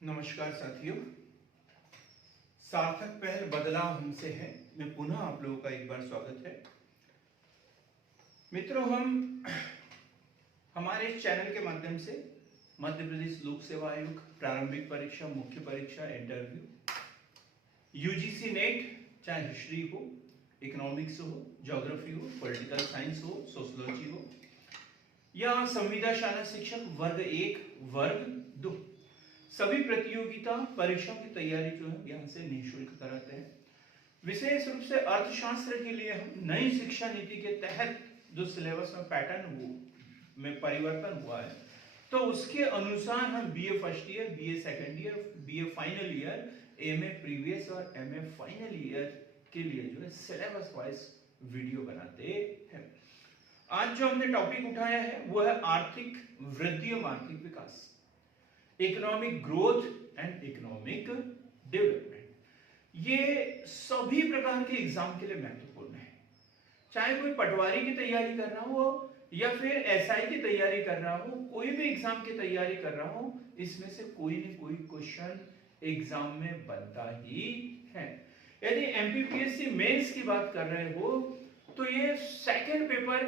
नमस्कार साथियों। सार्थक पहल बदलाव हमसे है में पुनः आप लोगों का एक बार स्वागत है। मित्रों, हम हमारे इस चैनल के माध्यम से मध्य प्रदेश लोक सेवा आयोग प्रारंभिक परीक्षा, मुख्य परीक्षा, इंटरव्यू, यूजीसी नेट, चाहे हिस्ट्री हो, इकोनॉमिक्स हो, ज्योग्राफी हो, पॉलिटिकल साइंस हो, सोशियोलॉजी हो, या संविदा शाला शिक्षक वर्ग 1, वर्ग 2, सभी प्रतियोगिता परीक्षाओं की तैयारी जो है यहाँ से निःशुल्क कराते हैं। विशेष रूप से अर्थशास्त्र के लिए हम नई शिक्षा नीति के तहत जो सिलेबस में पैटर्न में परिवर्तन हुआ है, तो उसके अनुसार हम BA first year, BA second year, BA final year, MA previous और एमए फाइनल ईयर के लिए जो है सिलेबस वाइज वीडियो बनाते हैं। आज जो हमने टॉपिक उठाया है वो है आर्थिक वृद्धि एवं आर्थिक विकास, economic growth and economic development. ये सभी प्रकार के एग्जाम के लिए महत्वपूर्ण है। चाहे कोई पटवारी की तैयारी कर रहा हो या फिर एसआई की तैयारी कर रहा हो, कोई भी एग्जाम की तैयारी कर रहा हो, इसमें से कोई न कोई क्वेश्चन एग्जाम में बनता ही है। यदि एमपीपीएससी मेंस की बात कर रहे हो तो ये सेकंड पेपर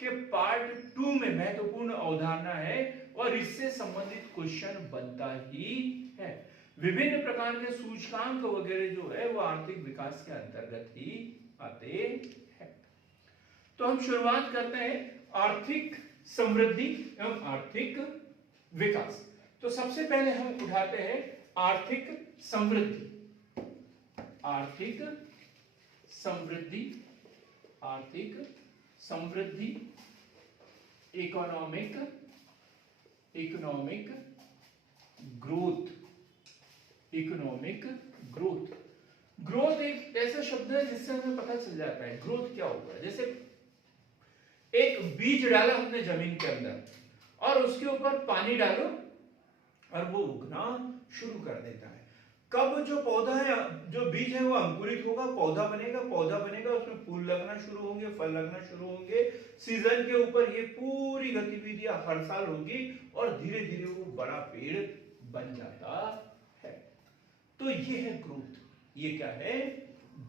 के पार्ट 2 में महत्वपूर्ण अवधारणा है और इससे संबंधित क्वेश्चन बनता ही है। विभिन्न प्रकार के सूचकांक वगैरह जो है वो आर्थिक विकास के अंतर्गत ही आते हैं। तो हम शुरुआत करते हैं आर्थिक समृद्धि एवं आर्थिक विकास। तो सबसे पहले हम उठाते हैं आर्थिक समृद्धि। आर्थिक समृद्धि, आर्थिक समृद्धि, economic growth. Economic growth, growth एक ऐसा शब्द है जिससे हमें पता चल जाता है ग्रोथ क्या होगा। जैसे एक बीज डाला हमने जमीन के अंदर और उसके ऊपर पानी डालो और वो उगना शुरू कर देता है। कब जो पौधा है, जो बीज है वो अंकुरित होगा, पौधा बनेगा, उसमें फूल लगना शुरू होंगे, फल लगना शुरू होंगे। सीजन के ऊपर ये पूरी गतिविधियां हर साल होगी और धीरे धीरे वो बड़ा पेड़ बन जाता है। तो ये है ग्रोथ। ये क्या है?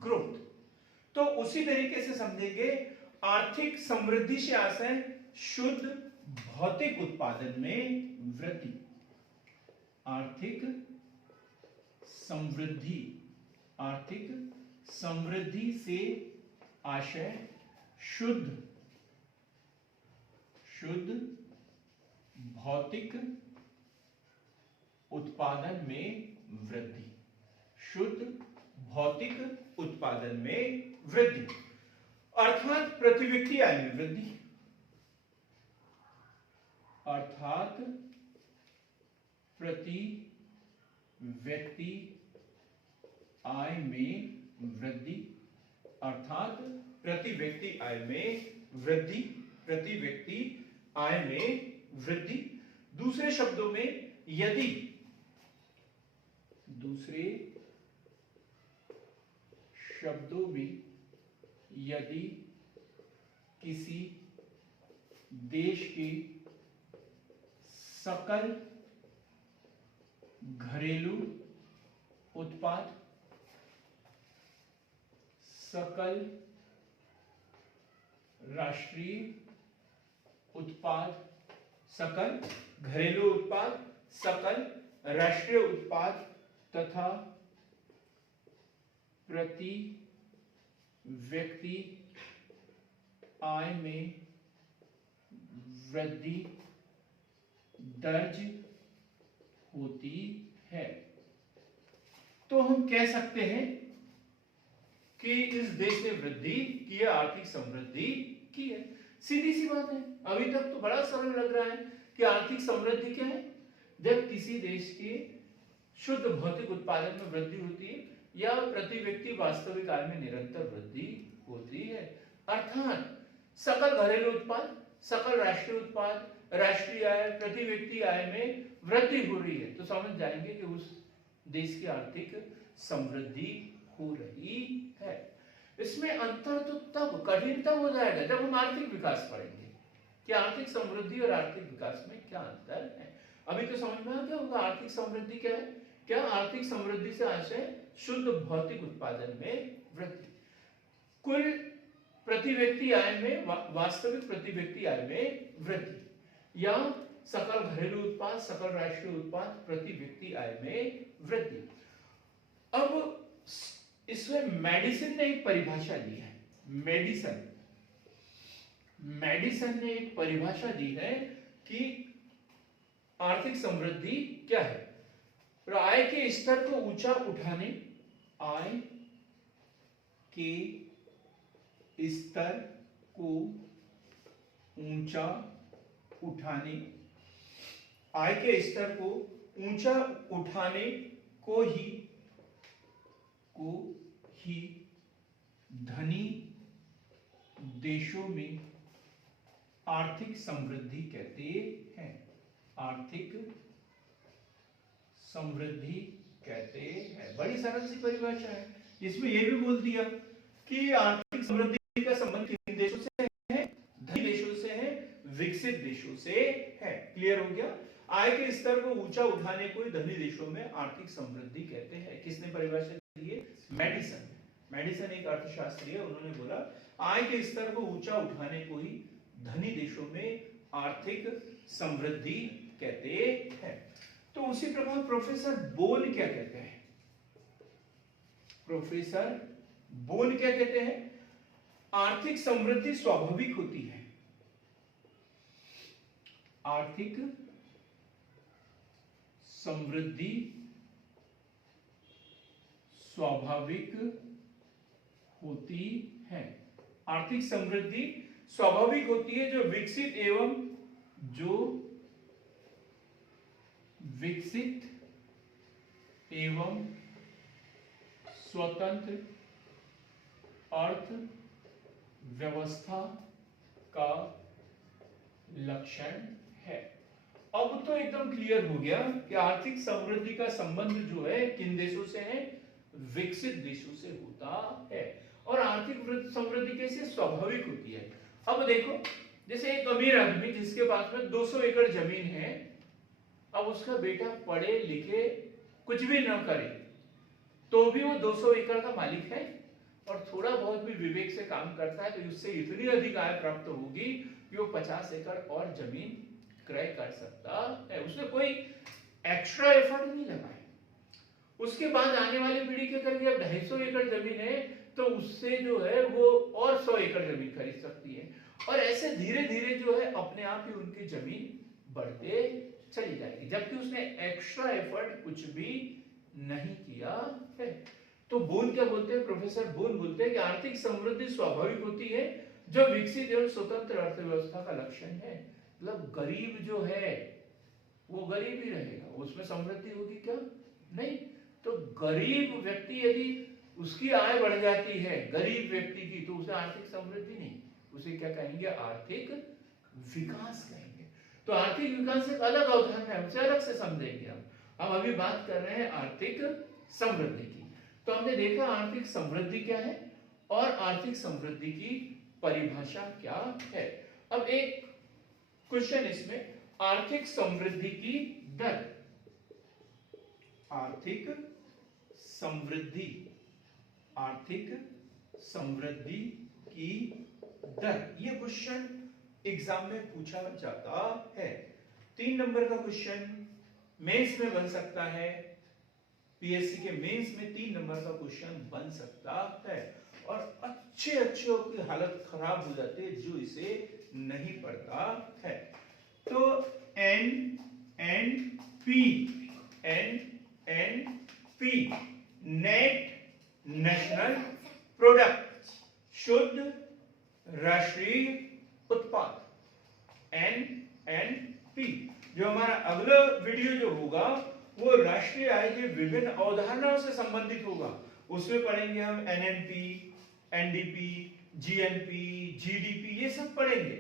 ग्रोथ। तो उसी तरीके से समझेंगे आर्थिक समृद्धि से आशय शुद्ध भौतिक उत्पादन में वृद्धि। आर्थिक समृद्धि, आर्थिक समृद्धि से आशय शुद्ध भौतिक उत्पादन में वृद्धि। शुद्ध भौतिक उत्पादन में वृद्धि अर्थात प्रति व्यक्ति आय में वृद्धि। अर्थात प्रति व्यक्ति आय में वृद्धि। अर्थात प्रति व्यक्ति आय में वृद्धि। प्रति व्यक्ति आय में वृद्धि। दूसरे शब्दों में यदि, दूसरे शब्दों में यदि किसी देश के सकल घरेलू उत्पाद, सकल राष्ट्रीय उत्पाद, सकल घरेलू उत्पाद, सकल राष्ट्रीय उत्पाद तथा प्रति व्यक्ति आय में वृद्धि दर्ज होती है, तो हम कह सकते हैं कि इस देश ने वृद्धि की है, आर्थिक समृद्धि की है। सीधी सी बात है। अभी तक तो बड़ा सरल लग रहा है कि आर्थिक समृद्धि क्या है? जब किसी देश के शुद्ध भौतिक उत्पादन में वृद्धि होती है या प्रति व्यक्ति वास्तविक आय में निरंतर वृद्धि होती है। अर्थात सकल घरेलू उत्पाद, सकल राष्ट्रीय उत्पाद, राष्ट्रीय आय, प्रति व्यक्ति आय में वृद्धि हो रही है, तो समझ जाएंगे कि उस देश की आर्थिक समृद्धि हो रही है। इसमें अंतर तो तब कठिनता हो जाएगा जब हम आर्थिक विकास पढ़ेंगे कि आर्थिक समृद्धि और आर्थिक विकास में क्या अंतर है। अभी तो समझ में आ गया होगा आर्थिक समृद्धि क्या है। क्या आर्थिक समृद्धि से आशय शुद्ध भौतिक उत्पादन में वृद्धि, कुल प्रति व्यक्ति आय में वास्तविक प्रति व्यक्ति आय में वृद्धि, या सकल घरेलू उत्पाद सकल राष्ट्रीय उत्पाद प्रति व्यक्ति आय में वृद्धि। अब इसमें मेडिसिन ने एक परिभाषा दी है, मेडिसन ने एक परिभाषा दी है कि आर्थिक समृद्धि क्या है। तो आय के स्तर को ऊंचा उठाने, आय के स्तर को ऊंचा उठाने, आय के स्तर को ऊंचा उठाने को ही धनी देशों में आर्थिक समृद्धि कहते हैं, आर्थिक समृद्धि कहते हैं। बड़ी सरल सी परिभाषा है। इसमें यह भी बोल दिया कि आर्थिक समृद्धि का संबंध किन देशों से है, धनी देशों से है, विकसित देशों से है। क्लियर हो गया। आय के स्तर को ऊंचा उठाने को धनी देशों में आर्थिक समृद्धि कहते हैं। किसने परिभाषा दी है? मेडिसन एक अर्थशास्त्री है, उन्होंने बोला आय के स्तर को ऊंचा उठाने को ही धनी देशों में आर्थिक समृद्धि कहते हैं। तो उसी प्रकार प्रोफेसर बोन क्या कहते हैं? प्रोफेसर बोन क्या कहते हैं? आर्थिक समृद्धि स्वाभाविक होती है, आर्थिक समृद्धि स्वाभाविक होती है, आर्थिक समृद्धि स्वाभाविक होती है जो विकसित एवं स्वतंत्र अर्थव्यवस्था का लक्षण है। अब तो एकदम क्लियर हो गया कि आर्थिक समृद्धि का संबंध जो है किन देशों से है? विकसित देशों से होता है। और आर्थिक समृद्धि कैसे स्वाभाविक होती है? अब देखो, जैसे एक अमीर आदमी जिसके पास में 200 एकड़ जमीन है, अब उसका बेटा पढ़े लिखे कुछ भी न करे तो भी वो 200 एकड़ का मालिक है, और थोड़ा बहुत भी विवेक से काम करता है तो उससे इतनी अधिक आय प्राप्त होगी कि वो 50 एकड़ और जमीन क्रय कर सकता है। उसने कोई एक्स्ट्रा एफर्ट नहीं लगाया। उसके बाद आने वाली पीढ़ी के करीब अब 250 एकड़ जमीन है तो उससे जो है वो और 100 एकड़ जमीन खरीद सकती है, और ऐसे धीरे धीरे जो है अपने आप ही उनकी जमीन बढ़ते चली जाएगी, जबकि उसने एक्स्ट्रा एफर्ट कुछ भी नहीं किया है। तो बोन क्या बोलते हैं? प्रोफेसर बोन बोलते हैं कि आर्थिक समृद्धि स्वाभाविक होती है जो विकसित एवं स्वतंत्र अर्थव्यवस्था का लक्षण है। मतलब गरीब जो है वो गरीब ही रहेगा, उसमें समृद्धि होगी क्या? नहीं। तो गरीब व्यक्ति यदि उसकी आय बढ़ जाती है गरीब व्यक्ति की, तो उसे आर्थिक समृद्धि नहीं, उसे क्या कहेंगे? आर्थिक विकास कहेंगे। तो आर्थिक विकास एक अलग अवधारणा है, उसे अलग से समझेंगे हम अभी बात कर रहे हैं आर्थिक समृद्धि की। तो हमने देखा आर्थिक समृद्धि क्या है और आर्थिक समृद्धि की परिभाषा क्या है। अब एक क्वेश्चन इसमें, आर्थिक समृद्धि की दर, आर्थिक समृद्धि की दर, ये क्वेश्चन एग्जाम में पूछा जाता है। 3 नंबर का क्वेश्चन मेंस में बन सकता है, पीएससी के मेंस में 3 नंबर का क्वेश्चन बन सकता है, और अच्छे की हालत खराब हो जाती है जो इसे नहीं पढ़ता है। तो NNP नेट नेशनल प्रोडक्ट, शुद्ध राष्ट्रीय उत्पाद, NNP। जो हमारा अगला वीडियो जो होगा वो राष्ट्रीय आय के विभिन्न अवधारणाओं से संबंधित होगा। उसमें पढ़ेंगे हम NNP, NDP, GNP, GDP, ये सब पढ़ेंगे।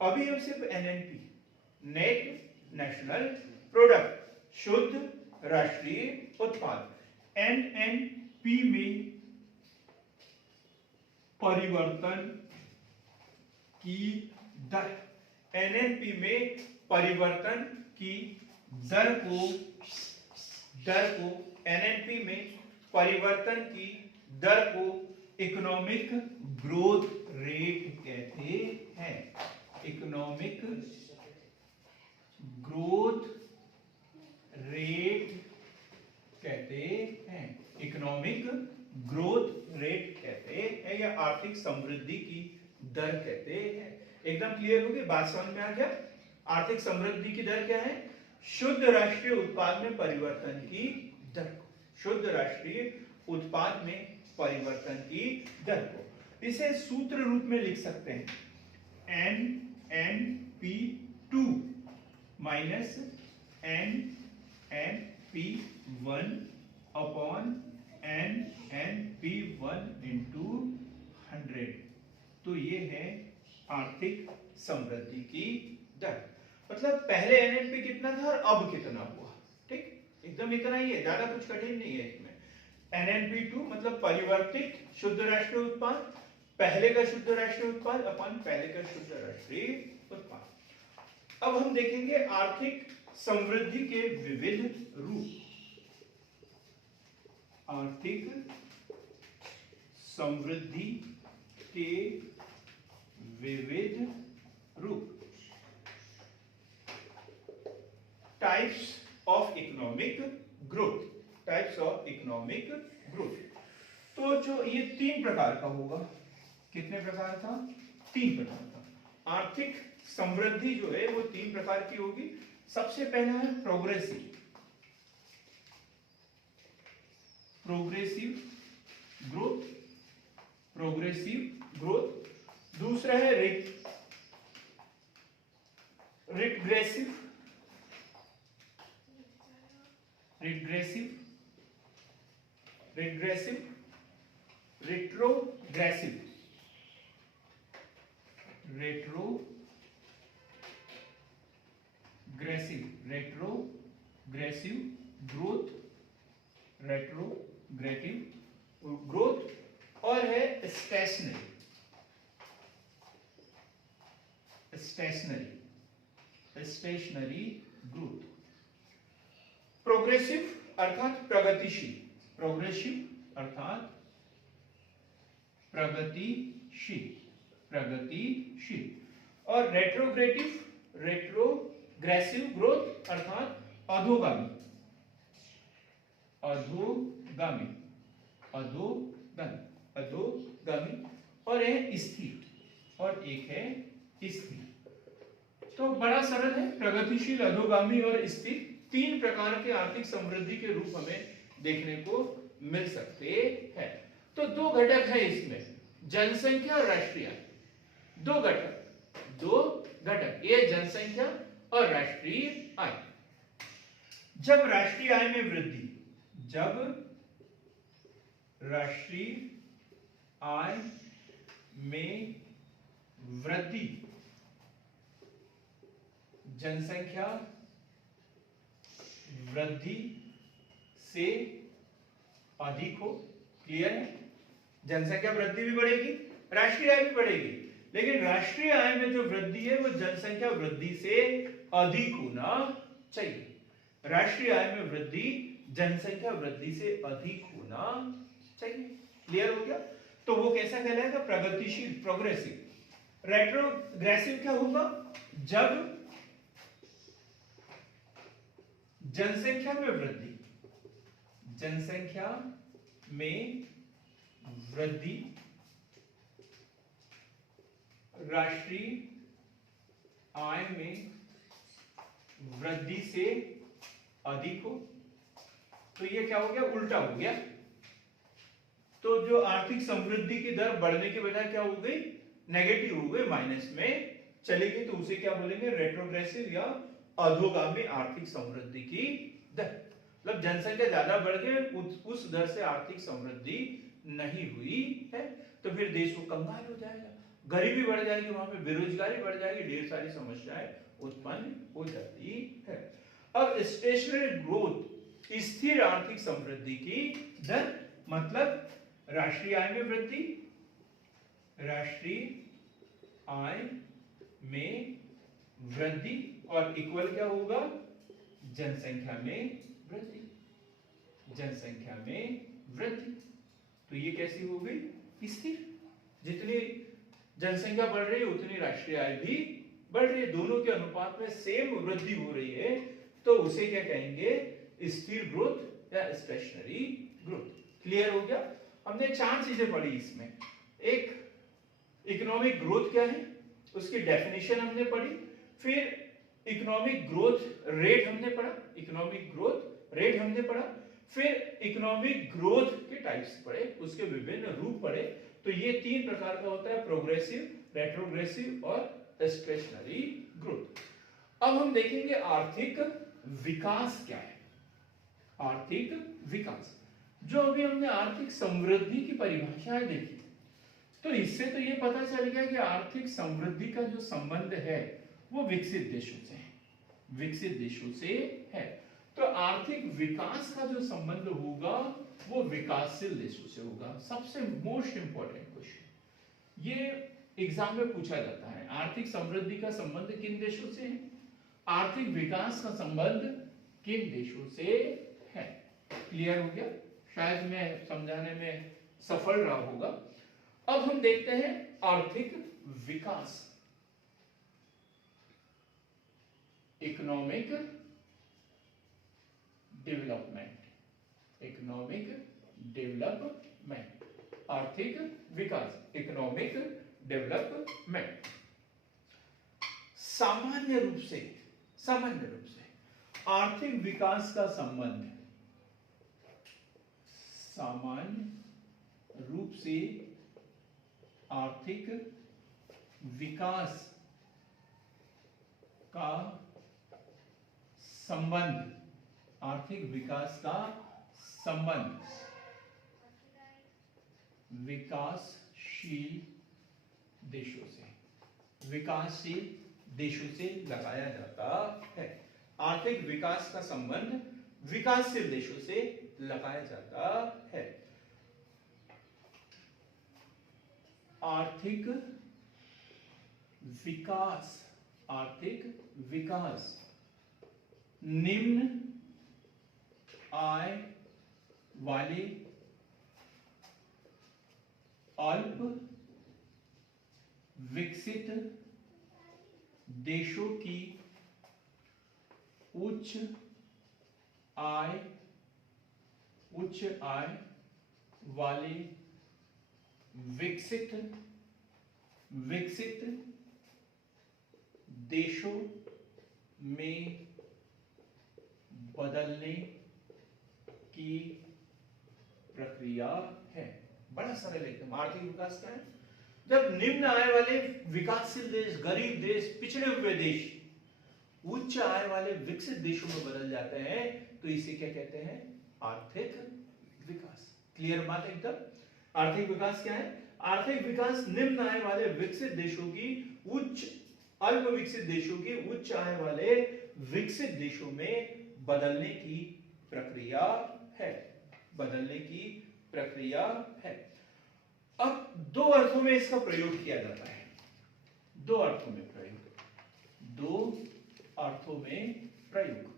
अभी हम सिर्फ NNP नेट नेशनल प्रोडक्ट, शुद्ध राष्ट्रीय उत्पाद, NNP में परिवर्तन की दर, NNP में परिवर्तन की दर को एनएनपी में परिवर्तन की दर को इकोनॉमिक ग्रोथ रेट कहते हैं। इकोनॉमिक ग्रोथ रेट कहते हैं। इकोनॉमिक ग्रोथ रेट कहते हैं या आर्थिक समृद्धि की दर कहते हैं। एकदम क्लियर हो गई बात, समझ में आ गया? आर्थिक समृद्धि की दर क्या है? शुद्ध राष्ट्रीय उत्पाद में परिवर्तन की दर को, शुद्ध राष्ट्रीय उत्पाद में परिवर्तन की दर को इसे सूत्र रूप में लिख सकते हैं NNP2 minus NNP1 upon NNP1 into 100। तो ये है आर्थिक समृद्धि की दर। मतलब पहले एनएनपी कितना था और अब कितना हुआ, ठीक? एकदम इतना ही है, ज्यादा कुछ कठिन नहीं है इसमें। NNP2 मतलब परिवर्तित शुद्ध राष्ट्रीय उत्पाद, पहले का शुद्ध राष्ट्रीय उत्पाद अपन पहले का शुद्ध राष्ट्रीय उत्पाद। अब हम देखेंगे आर्थिक समृद्धि के विविध रूप। आर्थिक समृद्धि के विविध रूप, types of economic growth, types of economic growth. तो जो ये 3 प्रकार का होगा, कितने प्रकार था? 3 प्रकार का। आर्थिक समृद्धि जो है वो 3 प्रकार की होगी। सबसे पहला है progressive, progressive growth, progressive growth. दूसरा है regressive, regressive, regressive, retrogressive, retrogressive growth, retrogressive growth. और है स्टेशनरी, स्टेशनरी ग्रोथ। प्रोग्रेसिव अर्थात प्रगतिशील, प्रोग्रेसिव अर्थात प्रगतिशील, प्रगतिशील। और रेट्रोग्रेसिव ग्रोथ अर्थात अधोगामी, अधोगामी, अधोगामी, अधोगामी। और है स्थिर, और एक है स्थिर। तो बड़ा सरल है, प्रगतिशील, अधोगामी और स्थिर। 3 प्रकार के आर्थिक समृद्धि के रूप हमें देखने को मिल सकते हैं। तो 2 घटक है इसमें, जनसंख्या और राष्ट्रीय आय। 2 घटक, ये जनसंख्या और राष्ट्रीय आय। जब राष्ट्रीय आय में वृद्धि, जब राष्ट्रीय आय में वृद्धि जनसंख्या वृद्धि से अधिक हो, क्लियर है? जनसंख्या वृद्धि भी बढ़ेगी, राष्ट्रीय आय भी बढ़ेगी, लेकिन राष्ट्रीय आय में जो वृद्धि है वो जनसंख्या वृद्धि से अधिक होना चाहिए। राष्ट्रीय आय में वृद्धि जनसंख्या वृद्धि से अधिक होना चाहिए। क्लियर हो गया? तो वो कैसा कहलाएगा? प्रगतिशील, प्रोग्रेसिव। रेट्रोग्रेसिव क्या होगा? जब जनसंख्या में वृद्धि, जनसंख्या में वृद्धि राष्ट्रीय आय में वृद्धि से अधिक हो। तो ये क्या हो गया? उल्टा हो गया। तो जो आर्थिक समृद्धि की दर बढ़ने के बजाय क्या हो गई? नेगेटिव हो गई, माइनस में चली गई। तो उसे क्या बोलेंगे? रेट्रोग्रेसिव या अधोगामी आर्थिक समृद्धि की दर। मतलब जनसंख्या ज्यादा बढ़ गई, उस दर से आर्थिक समृद्धि नहीं हुई है, तो फिर देश को कंगाल हो जाएगा, गरीबी बढ़ जाएगी, वहां पे बेरोजगारी बढ़ जाएगी, ढेर सारी समस्याएं उत्पन्न हो जाती है। अब स्टेशनरी ग्रोथ, स्थिर आर्थिक समृद्धि की दर, मतलब राष्ट्रीय आय में वृद्धि, राष्ट्रीय आय में वृद्धि और इक्वल क्या होगा? जनसंख्या में वृद्धि, जनसंख्या में वृद्धि। तो ये कैसी हो गई? स्थिर। जितनी जनसंख्या बढ़ रही है उतनी राष्ट्रीय आय भी बढ़ रही है, दोनों के अनुपात में सेम वृद्धि हो रही है, तो उसे क्या कहेंगे? स्थिर ग्रोथ या स्टेशनरी ग्रोथ। क्लियर हो गया? हमने चार चीजें पढ़ी इसमें। एक, इकोनॉमिक ग्रोथ क्या है उसकी डेफिनेशन हमने पढ़ी, फिर इकोनॉमिक ग्रोथ रेट हमने पढ़ा, इकोनॉमिक ग्रोथ रेट हमने पढ़ा, फिर इकोनॉमिक ग्रोथ के टाइप्स पढ़े, उसके विभिन्न रूप पढ़े। तो ये तीन प्रकार का होता है, प्रोग्रेसिव, रेट्रोग्रेसिव और स्टेशनरी ग्रोथ। अब हम देखेंगे आर्थिक विकास क्या है। आर्थिक विकास, जो अभी हमने आर्थिक समृद्धि की परिभाषाएं देखी, तो इससे तो ये पता चल गया कि आर्थिक समृद्धि का जो संबंध है वो विकसित देशों से है, विकसित देशों से है। तो आर्थिक विकास का जो संबंध होगा वो विकासशील देशों से होगा। सबसे मोस्ट इंपॉर्टेंट क्वेश्चन ये एग्जाम में पूछा जाता है, आर्थिक समृद्धि का संबंध किन देशों से है, आर्थिक विकास का संबंध किन देशों से है। क्लियर हो गया? शायद मैं समझाने में सफल रहा होगा। अब हम देखते हैं आर्थिक विकास, इकोनॉमिक डेवलपमेंट, इकोनॉमिक डेवलपमेंट, आर्थिक विकास, इकोनॉमिक डेवलपमेंट। सामान्य रूप से आर्थिक विकास का संबंध, सामान्य रूप से आर्थिक विकास का संबंध, आर्थिक विकास का संबंध विकासशील देशों से, विकासशील देशों से लगाया जाता है। आर्थिक विकास का संबंध विकासशील देशों से लगाया जाता है। आर्थिक विकास, आर्थिक विकास निम्न आय वाले अल्प विकसित देशों की उच्च आय वाले विकसित देशों में बदलने की प्रक्रिया है। बड़ा सरल एकदम। आर्थिक विकास क्या है? जब निम्न आय वाले विकासशील देश, गरीब देश, पिछड़े हुए देश उच्च आय वाले विकसित देशों में बदल जाते हैं, तो इसे क्या कहते हैं? आर्थिक विकास। क्लियर बात एकदम? आर्थिक विकास क्या है? आर्थिक विकास निम्न आय वाले विकसित देशों की उच्च, अल्प विकसित देशों की उच्च आय वाले विकसित देशों में बदलने की प्रक्रिया है, बदलने की प्रक्रिया है। अब दो अर्थों में इसका प्रयोग किया जाता है, दो अर्थों में प्रयोग, दो अर्थों में प्रयोग,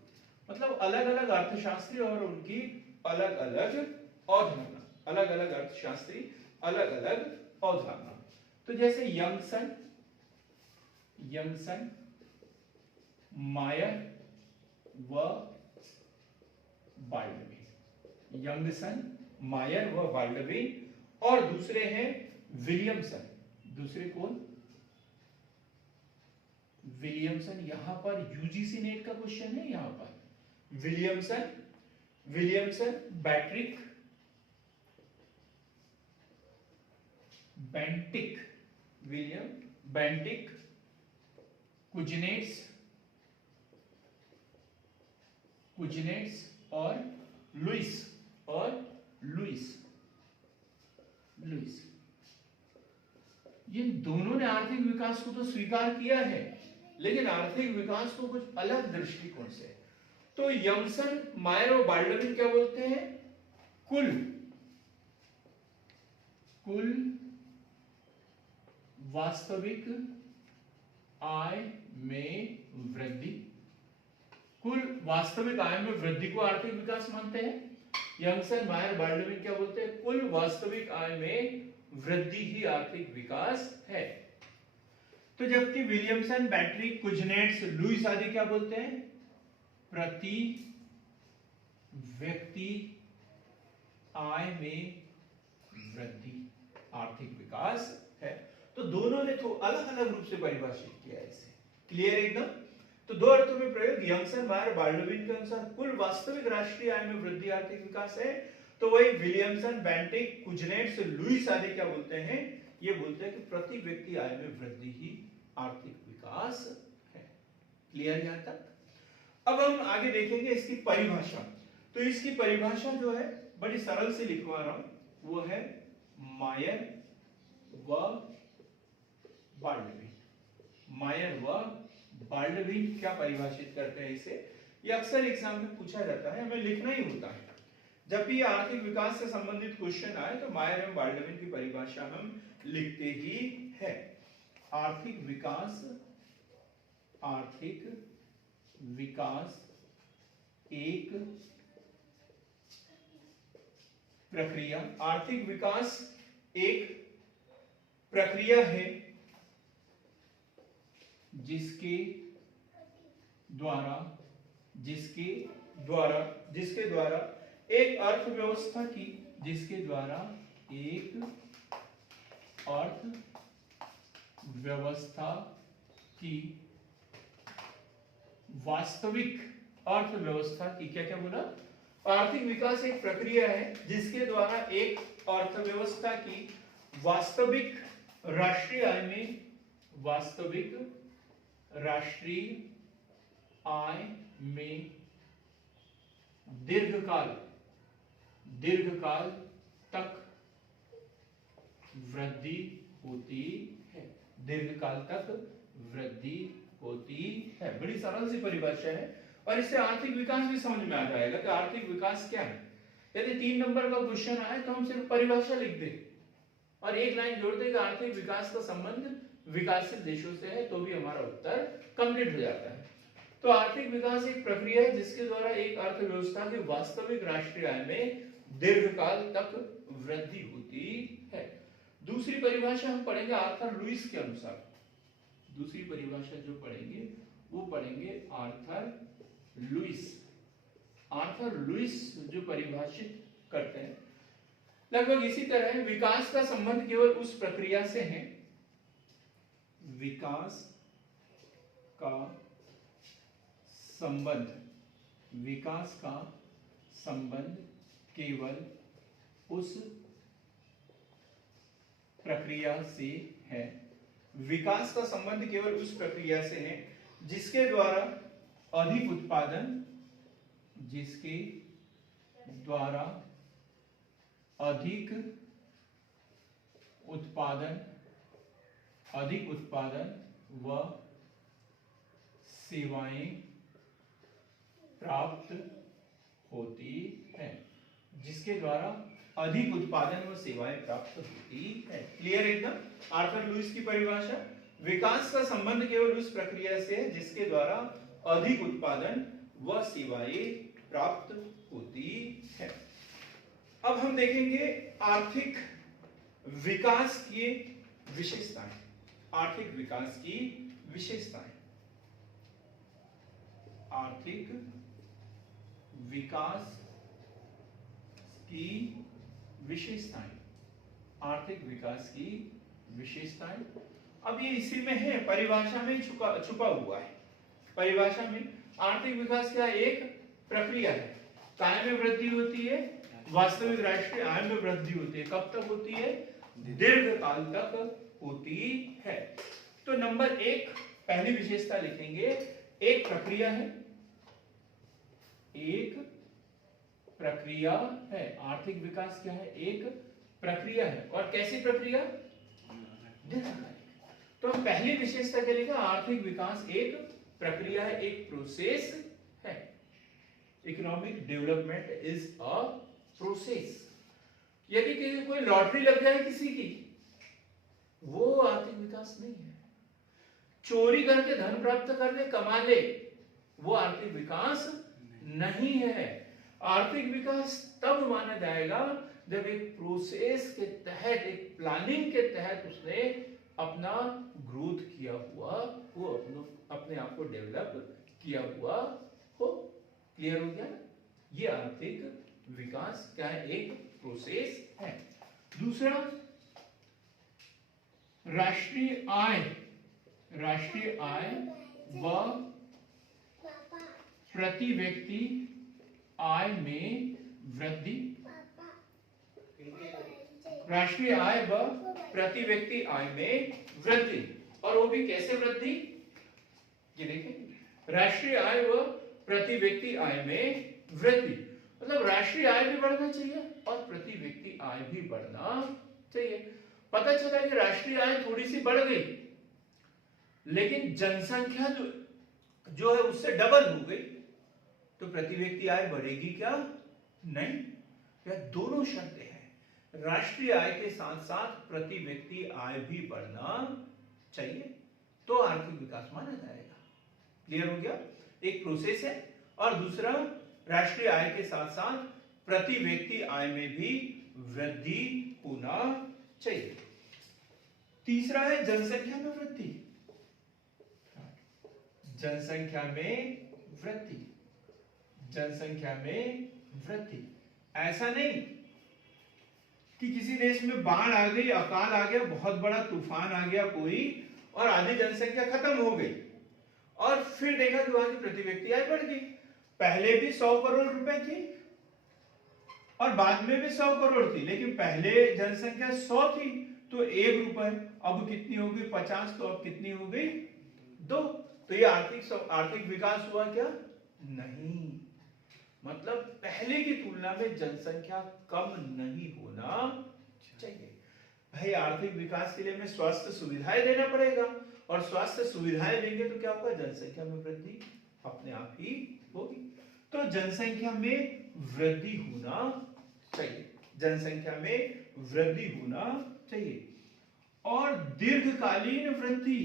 मतलब अलग अलग अर्थशास्त्री और उनकी अलग अलग अवधारणा, अलग अलग अर्थशास्त्री, अलग अलग अवधारणा। तो जैसे यंगसन, मायर व बाल्डविन, यंगसन, मायर व बाल्डविन, और दूसरे हैं विलियमसन। दूसरे कौन? विलियमसन। यहां पर यूजीसी नेट का क्वेश्चन है, यहां पर विलियमसन, बैट्रिक, बेंटिक, विलियम बेंटिक, कुजनेट्स और लुइस। इन दोनों ने आर्थिक विकास को तो स्वीकार किया है, लेकिन आर्थिक विकास को कुछ अलग दृष्टिकोण से। तो यंगसन, मायर और बाल्डविन क्या बोलते हैं? कुल वास्तविक आय में वृद्धि, कुल वास्तविक आय में वृद्धि को आर्थिक विकास मानते हैं। यंगसन, मायर, बाल्डविन क्या बोलते हैं? कुल वास्तविक आय में वृद्धि ही आर्थिक विकास है। तो जबकि विलियमसन, बैटरी, कुजनेट्स, लुईस आदि क्या बोलते हैं? प्रति व्यक्ति आय में वृद्धि आर्थिक विकास है। तो दोनों ने तो अलग अलग रूप से परिभाषित किया है इसे। क्लियर एकदम? तो दो अर्थों में प्रयोग। यंगसन, मायर, बाल्डविन के अनुसार कुल वास्तविक राष्ट्रीय आय में वृद्धि आर्थिक विकास है। तो वही विलियमसन, बेंटिक, कुजनेट्स, लुईस आदि क्या बोलते हैं? ये बोलते हैं कि प्रति व्यक्ति आय में वृद्धि ही आर्थिक विकास है। क्लियर यहां तक? अब हम आगे देखेंगे इसकी परिभाषा। तो इसकी परिभाषा जो है बड़ी सरल से लिखवा रहा हूं, वो है मायर व बाल्डविन। मायर व बाल्डविन क्या परिभाषित करते हैं इसे? ये अक्सर एग्जाम में पूछा जाता है, हमें लिखना ही होता है। जब भी आर्थिक विकास से संबंधित क्वेश्चन आए तो मायर एवं बाल्डविन की परिभाषा हम लिखते ही है। आर्थिक विकास एक प्रक्रिया, आर्थिक विकास एक प्रक्रिया है जिसके द्वारा एक अर्थव्यवस्था की वास्तविक अर्थव्यवस्था की क्या बोला? आर्थिक विकास एक प्रक्रिया है जिसके द्वारा एक अर्थव्यवस्था की वास्तविक राष्ट्रीय आय में दीर्घकाल तक वृद्धि होती है। दीर्घकाल तक वृद्धि होती है। बड़ी सरल सी परिभाषा है और इससे आर्थिक विकास भी समझ में आ जाएगा कि आर्थिक विकास क्या है। यदि 3 नंबर का क्वेश्चन आए तो हम सिर्फ परिभाषा लिख दें और एक लाइन जोड़ दें कि आर्थिक विकास का संबंध विकासशील देशों से है, तो भी हमारा उत्तर कंप्लीट हो जाता है। तो आर्थिक विकास एक प्रक्रिया है जिसके द्वारा एक अर्थव्यवस्था की वास्तविक राष्ट्रीय आय में दीर्घकाल तक वृद्धि होती है। दूसरी परिभाषा हम पढ़ेंगे आर्थर लुईस के अनुसार। दूसरी परिभाषा जो पढ़ेंगे वो पढ़ेंगे आर्थर लुईस। आर्थर लुईस जो परिभाषित करते हैं लगभग इसी तरह है। विकास का संबंध केवल उस प्रक्रिया से है, विकास का संबंध केवल उस प्रक्रिया से है। विकास का संबंध केवल उस प्रक्रिया से है जिसके द्वारा अधिक उत्पादन व सेवाएं प्राप्त होती है। जिसके द्वारा अधिक उत्पादन व सेवाएं प्राप्त होती है। क्लियर एकदम? आर्थर लुईस की परिभाषा, विकास का संबंध केवल उस प्रक्रिया से है जिसके द्वारा अधिक उत्पादन व सेवाएं प्राप्त होती है। अब हम देखेंगे आर्थिक विकास की विशेषताएं। आर्थिक विकास की विशेषताएं। आर्थिक विकास की विशेषताएं। आर्थिक विकास की विशेषताएं। अब ये इसी में है, परिभाषा में छुपा हुआ है। परिभाषा में आर्थिक विकास क्या है? एक प्रक्रिया है। काय में वृद्धि होती है, वास्तविक राष्ट्रीय आय में वृद्धि होती है। कब तक होती है? दीर्घकाल तक होती है। तो नंबर 1 पहली विशेषता लिखेंगे, एक प्रक्रिया है। एक प्रक्रिया है। आर्थिक विकास क्या है? एक प्रक्रिया है। और कैसी प्रक्रिया? दीर्घकालिक। तो हम पहली विशेषता क्या लिखा? आर्थिक विकास एक प्रक्रिया है, एक प्रोसेस है। Economic development is a process. यदि कोई लॉटरी लग जाए किसी की, वो आर्थिक विकास नहीं है। चोरी करके धन प्राप्त कर ले, कमा ले, वो आर्थिक विकास नहीं है। आर्थिक विकास तब माना जाएगा जब एक प्रोसेस के तहत, एक प्लानिंग के तहत उसने अपना ग्रोथ किया हुआ, वो अपने आप को डेवलप किया हुआ हो। क्लियर हो गया? ये आर्थिक विकास क्या है? एक प्रोसेस है। दूसरा, राष्ट्रीय आय, राष्ट्रीय आय व प्रति व्यक्ति आय में वृद्धि, राष्ट्रीय आय व प्रति व्यक्ति आय में वृद्धि। और वो भी कैसे वृद्धि? ये देखिए, राष्ट्रीय आय व प्रति व्यक्ति आय में वृद्धि, मतलब राष्ट्रीय आय भी बढ़ना चाहिए और प्रति व्यक्ति आय भी बढ़ना चाहिए। पता चला कि राष्ट्रीय आय थोड़ी सी बढ़ गई, लेकिन जनसंख्या जो है उससे डबल हो गई, तो प्रति व्यक्ति आय बढ़ेगी क्या? नहीं। यह दोनों शर्तें हैं। राष्ट्रीय आय के साथ साथ प्रति व्यक्ति आय भी बढ़ना चाहिए, तो आर्थिक विकास माना जाएगा। क्लियर हो गया? एक प्रोसेस है, और दूसरा राष्ट्रीय आय के साथ साथ प्रति व्यक्ति आय में भी वृद्धि होना चाहिए। तीसरा है जनसंख्या में वृद्धि, जनसंख्या में वृद्धि, जनसंख्या में वृद्धि। ऐसा नहीं कि किसी देश में बाढ़ आ गई, अकाल आ गया, बहुत बड़ा तूफान आ गया कोई, और आधी जनसंख्या खत्म हो गई, और फिर देखा कि वहां की प्रति व्यक्ति आय बढ़ गई। पहले भी 100 करोड़ रुपए थी और बाद में भी 100 करोड़ थी, लेकिन पहले जनसंख्या 100 थी तो 1 रुपए, अब कितनी हो गई? 50, तो अब कितनी हो गई? 2। तो ये आर्थिक विकास हुआ क्या? नहीं। मतलब पहले की तुलना में जनसंख्या कम नहीं होना चाहिए। भाई आर्थिक विकास के लिए हमें स्वास्थ्य सुविधाएं देना पड़ेगा, और स्वास्थ्य सुविधाएं देंगे तो क्या होगा? जनसंख्या में वृद्धि अपने आप ही होगी। तो जनसंख्या में वृद्धि होना चाहिए, जनसंख्या में वृद्धि होना चाहिए। और दीर्घकालीन वृद्धि,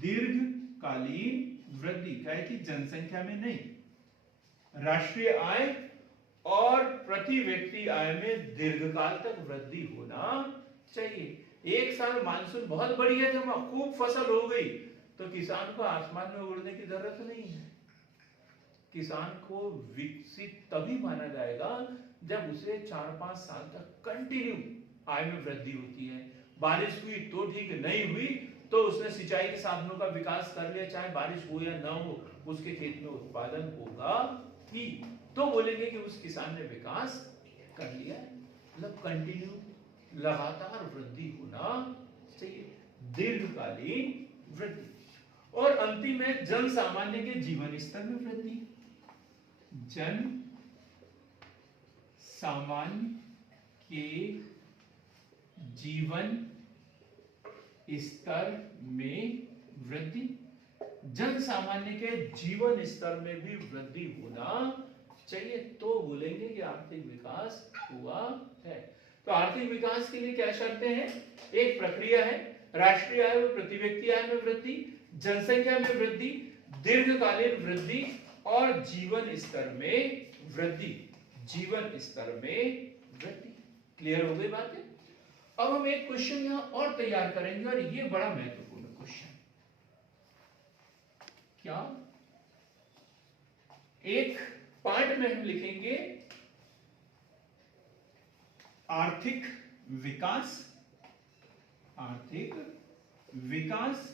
दीर्घकालीन वृद्धि क्या है कि जनसंख्या में नहीं, राष्ट्रीय आय और प्रति व्यक्ति आय में दीर्घकाल तक वृद्धि होना चाहिए। एक साल मानसून बहुत बढ़िया जमा, खूब फसल हो गई, तो किसान को आसमान में उड़ने की जरूरत नहीं है। किसान को विकसित तभी माना जाएगा जब उसे 4-5 साल तक कंटिन्यू आय में वृद्धि होती है। बारिश हुई तो ठीक, नहीं हुई तो उसने सिंचाई के साधनों का विकास कर लिया, चाहे बारिश हो या ना हो, उसके खेत में उत्पादन होगा ही, तो बोलेंगे कि उस किसान ने विकास कर लिया। मतलब कंटिन्यू लगातार वृद्धि होना चाहिए, दीर्घकालीन वृद्धि। और अंतिम है जन सामान्य के जीवन स्तर में वृद्धि, जन सामान्य के जीवन स्तर में वृद्धि, जन सामान्य के जीवन स्तर में भी वृद्धि होना चाहिए, तो बोलेंगे कि आर्थिक विकास हुआ है। तो आर्थिक विकास के लिए क्या शर्तें हैं? एक प्रक्रिया है, राष्ट्रीय आय व प्रति व्यक्ति आय में वृद्धि, जनसंख्या में वृद्धि, दीर्घकालीन वृद्धि और जीवन स्तर में वृद्धि, जीवन स्तर में वृद्धि। क्लियर हो गई बातें? अब हम एक क्वेश्चन यहां और तैयार करेंगे, और ये बड़ा महत्वपूर्ण क्वेश्चन। क्या? एक पार्ट में हम लिखेंगे आर्थिक विकास, आर्थिक विकास,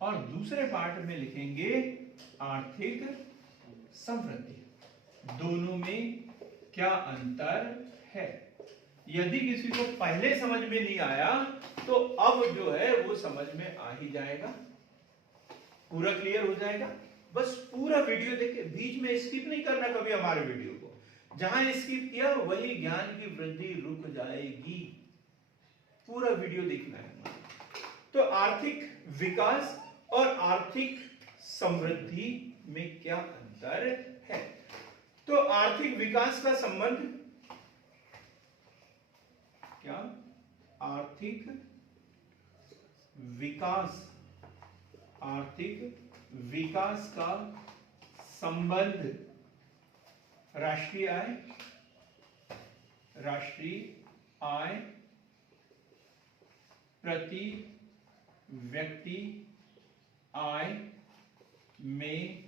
और दूसरे पार्ट में लिखेंगे आर्थिक समृद्धि। दोनों में क्या अंतर है? यदि किसी को पहले समझ में नहीं आया तो अब जो है वो समझ में आ ही जाएगा, पूरा क्लियर हो जाएगा। बस पूरा वीडियो देख के बीच में स्किप नहीं करना कभी हमारे वीडियो को। जहां स्किप किया वही ज्ञान की वृद्धि रुक जाएगी। पूरा वीडियो देखना है। तो आर्थिक विकास और आर्थिक समृद्धि में क्या अंतर है? तो आर्थिक विकास का संबंध क्या? आर्थिक विकास, आर्थिक विकास का संबंध राष्ट्रीय आय प्रति व्यक्ति आय में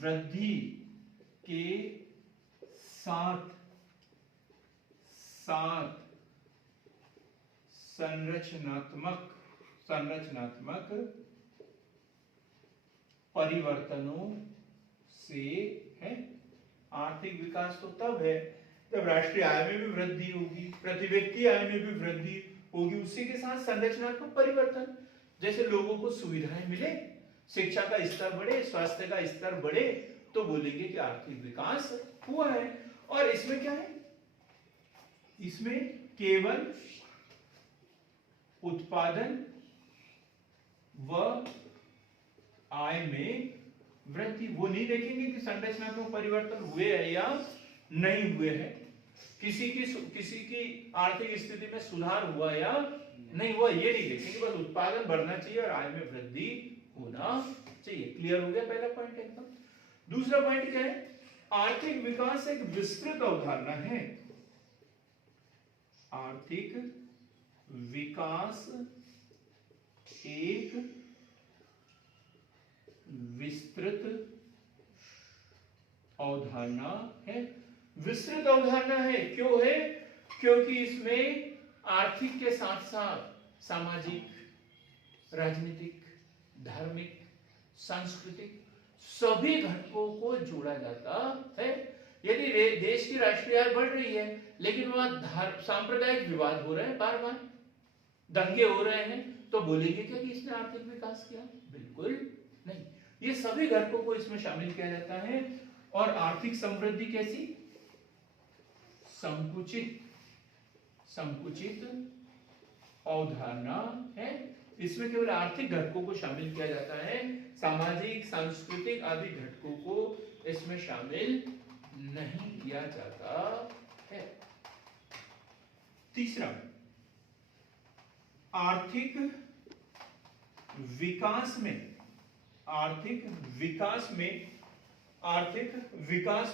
वृद्धि के साथ संरचनात्मक परिवर्तनों से है। आर्थिक विकास तो तब है जब राष्ट्रीय आय में भी वृद्धि होगी, प्रति व्यक्ति आय में भी वृद्धि होगी, उसी के साथ संरचनात्मक परिवर्तन, जैसे लोगों को सुविधाएं मिले, शिक्षा का स्तर बढ़े, स्वास्थ्य का स्तर बढ़े, तो बोलेंगे कि आर्थिक विकास हुआ है। और इसमें क्या है, इसमें केवल उत्पादन व आय में वृद्धि, वो नहीं देखेंगे कि संरचनात्मक परिवर्तन हुए हैं या नहीं हुए हैं, किसी की आर्थिक स्थिति में सुधार हुआ या नहीं हुआ, ये नहीं देखेंगे, बस उत्पादन बढ़ना चाहिए और आय में वृद्धि होना चाहिए। क्लियर हो गया पहला पॉइंट एकदम। दूसरा पॉइंट क्या है, आर्थिक विकास एक विस्तृत अवधारणा है। आर्थिक विकास एक विस्तृत अवधारणा है। विस्तृत अवधारणा है, क्यों है, क्योंकि इसमें आर्थिक के साथ साथ सामाजिक, राजनीतिक, धार्मिक, सांस्कृतिक सभी घटकों को जोड़ा जाता है। यदि देश की राष्ट्रीय आय बढ़ रही है लेकिन वहां सांप्रदायिक विवाद हो रहे हैं, बार बार दंगे हो रहे हैं, तो बोलेंगे क्या कि इसने आर्थिक विकास किया? बिल्कुल नहीं। ये सभी घटकों को इसमें शामिल किया जाता है। और आर्थिक समृद्धि कैसी? संकुचित अवधारणा है। इसमें केवल आर्थिक घटकों को शामिल किया जाता है, सामाजिक, सांस्कृतिक आदि घटकों को इसमें शामिल नहीं किया जाता है। तीसरा, आर्थिक विकास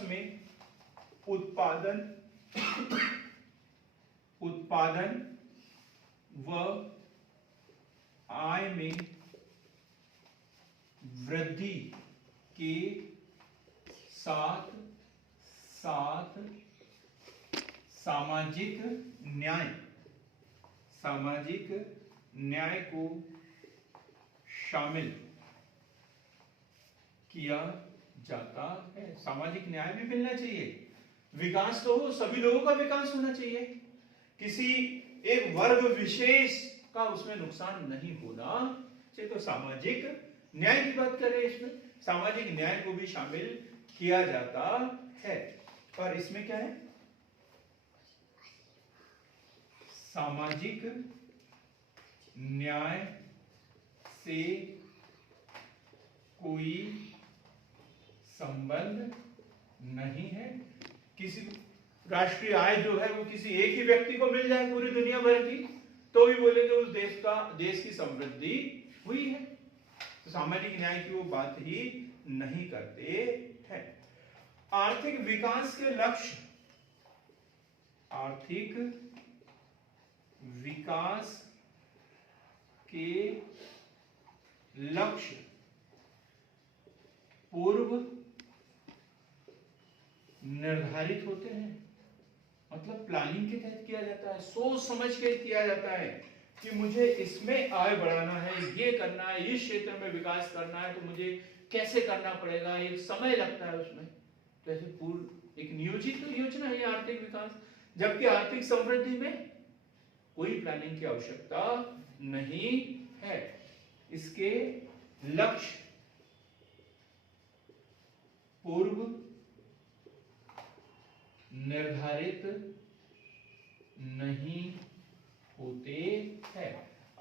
में उत्पादन व आय में वृद्धि के साथ सामाजिक न्याय को शामिल किया जाता है। सामाजिक न्याय भी मिलना चाहिए, विकास तो हो, सभी लोगों का विकास होना चाहिए, किसी एक वर्ग विशेष का उसमें नुकसान नहीं होना चाहिए। तो सामाजिक न्याय की बात कर रहे हैं, इसमें सामाजिक न्याय को भी शामिल किया जाता है। और इसमें क्या है, सामाजिक न्याय से कोई संबंध नहीं है। किसी राष्ट्रीय आय जो है वो किसी एक ही व्यक्ति को मिल जाए पूरी दुनिया भर की, तो भी बोलेंगे उस देश की समृद्धि हुई है। तो सामाजिक न्याय की वो बात ही नहीं करते हैं। आर्थिक विकास के लक्ष्य, आर्थिक विकास के लक्ष्य पूर्व निर्धारित होते हैं, मतलब प्लानिंग के तहत किया जाता है, सोच समझ के किया जाता है कि मुझे इसमें आय बढ़ाना है, ये करना है, इस क्षेत्र में विकास करना है, तो मुझे कैसे करना पड़ेगा, एक समय लगता है उसमें। जैसे पूर्व एक नियोजित योजना है आर्थिक विकास, जबकि आर्थिक समृद्धि में कोई प्लानिंग की आवश्यकता नहीं है। इसके लक्ष्य पूर्व निर्धारित नहीं होते हैं।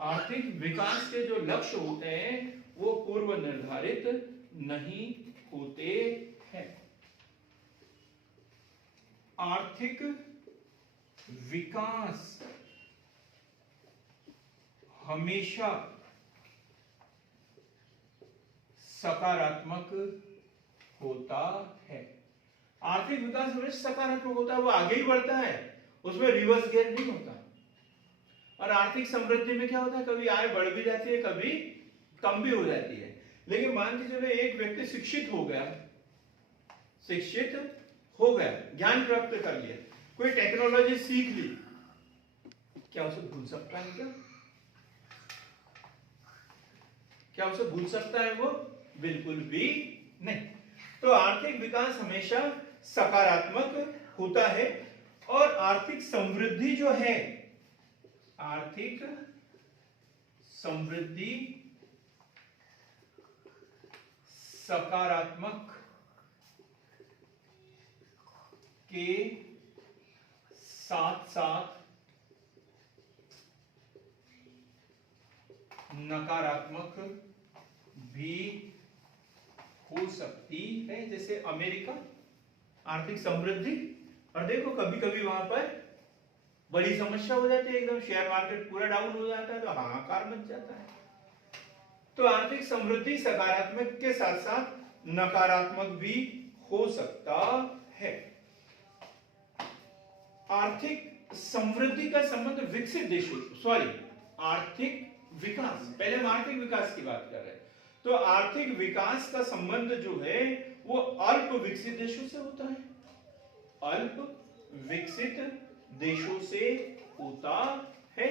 आर्थिक विकास के जो लक्ष्य होते हैं वो पूर्व निर्धारित नहीं होते हैं। आर्थिक विकास हमेशा सकारात्मक होता है। आर्थिक विकास हमेशा सकारात्मक होता है, वो आगे ही बढ़ता है, उसमें रिवर्स गेयर नहीं होता। और आर्थिक समृद्धि में क्या होता है, कभी आय बढ़ भी जाती है, कभी कम भी हो जाती है। लेकिन मान के चलो एक व्यक्ति शिक्षित हो गया, ज्ञान प्राप्त कर लिया, कोई टेक्नोलॉजी सीख ली, क्या उसे भूल सकता है? क्या उसे भूल सकता है वो? बिल्कुल भी नहीं। तो आर्थिक विकास हमेशा सकारात्मक होता है। और आर्थिक समृद्धि जो है, आर्थिक समृद्धि सकारात्मक के साथ साथ नकारात्मक भी हो सकती है। जैसे अमेरिका, आर्थिक समृद्धि, और देखो कभी कभी वहां पर बड़ी समस्या हो जाती है, एकदम शेयर मार्केट पूरा डाउन हो जाता है तो हाहाकार मच जाता है। तो आर्थिक समृद्धि सकारात्मक के साथ साथ नकारात्मक भी हो सकता है। आर्थिक समृद्धि का संबंध विकसित देशों, आर्थिक विकास, पहले हम आर्थिक विकास की बात कर रहे हैं, तो आर्थिक विकास का संबंध जो है वो अल्प विकसित देशों से होता है, अल्प विकसित देशों से होता है।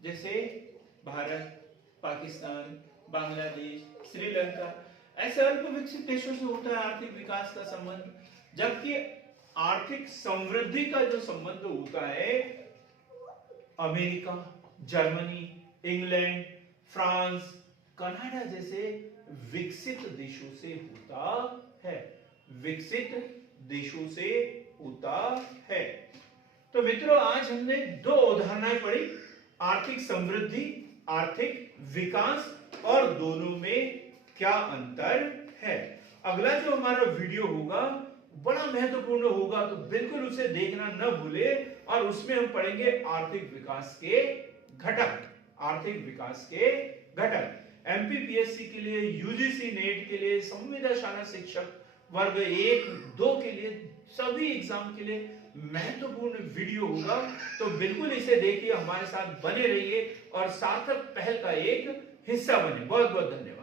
जैसे भारत, पाकिस्तान, बांग्लादेश, श्रीलंका, ऐसे अल्प विकसित देशों से होता है आर्थिक विकास का संबंध। जबकि आर्थिक समृद्धि का जो संबंध होता है America, Germany, England, France, Canada जैसे विकसित देशों से होता है, विकसित देशों से होता है। तो मित्रों, आज हमने दो उदाहरणाएं पढ़ी, आर्थिक समृद्धि, आर्थिक विकास, और दोनों में क्या अंतर है। अगला जो हमारा वीडियो होगा बड़ा महत्वपूर्ण होगा, तो बिल्कुल उसे देखना न भूले, और उसमें हम पढ़ेंगे आर्थिक विकास के घटक, आर्थिक विकास के घटक। एमपीपीएससी के लिए, यूजीसी नेट के लिए, संविदा शाला शिक्षक वर्ग 1, 2 के लिए, सभी एग्जाम के लिए महत्वपूर्ण वीडियो होगा। तो बिल्कुल इसे देखिए, हमारे साथ बने रहिए और सार्थक पहल का एक हिस्सा बने। बहुत बहुत धन्यवाद।